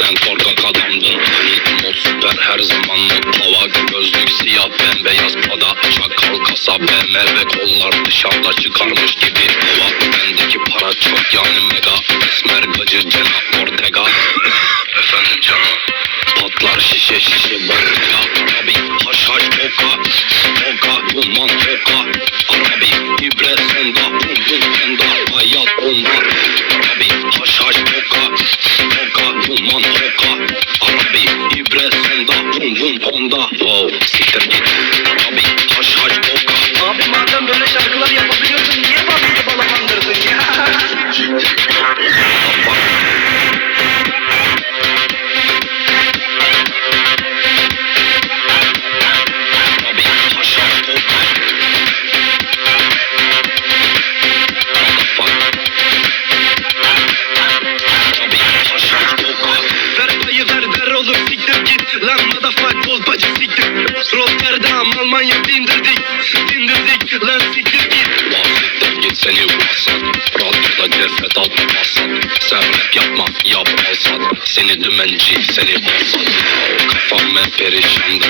Ben korkak adamdım hani mod süper her zaman mod hava gözlük siyah bembeyaz pada çakal kasa BMW kollar dışarıda çıkarmış gibi hava bendeki para çok yani mega esmer gacı Cenap Ortega efendim canım patlar şişe şişe bottega abi haş haş oka oka duman oka arabi ibre sonda bum bum sonda hayat onda arabi haş haş oka oka duman oka arabi ibre sonda bum bum onda wow siktir git arabi haş haş oka Abi madem böyle şarkılar yapabiliyorsun niye babayı balakandırdın ya? Arabi haş haş oka Arabi haş haş oka Ver payı ver oğlum siktir git. Lan motherfuck kolpacı siktir. Rotterdam Almanya dindirdik. Dindirdik lan siktir git. Bahsettir git seni vasat radyoda ceset atmazsan sen rap yapma yap alsat seni dümenci seni basat kafam hep perişandı